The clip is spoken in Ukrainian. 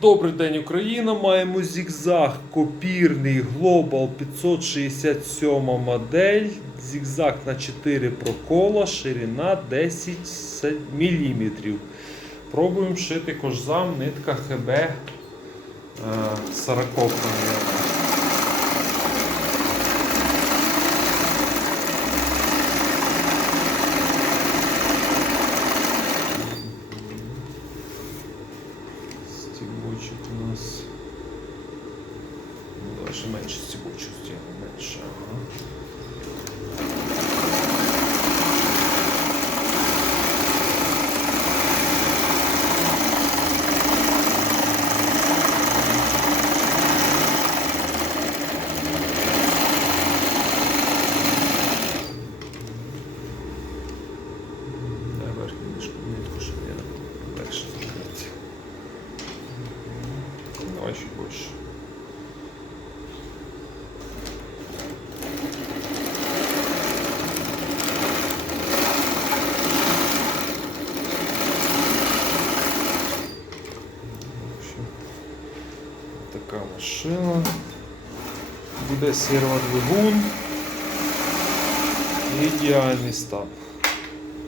Добрий день, Україна. Маємо зігзаг копірний Global 567 модель. Зігзаг на 4 прокола, ширина 10 мм. Пробуємо шити кожзам, нитка ХБ е, 40 Стебочек у нас. Ну, даже меньше стебочек сделаем. Меньше. Ага. Давай чуть больше. Така машина. Буде серводвигун. Ідеальний стан.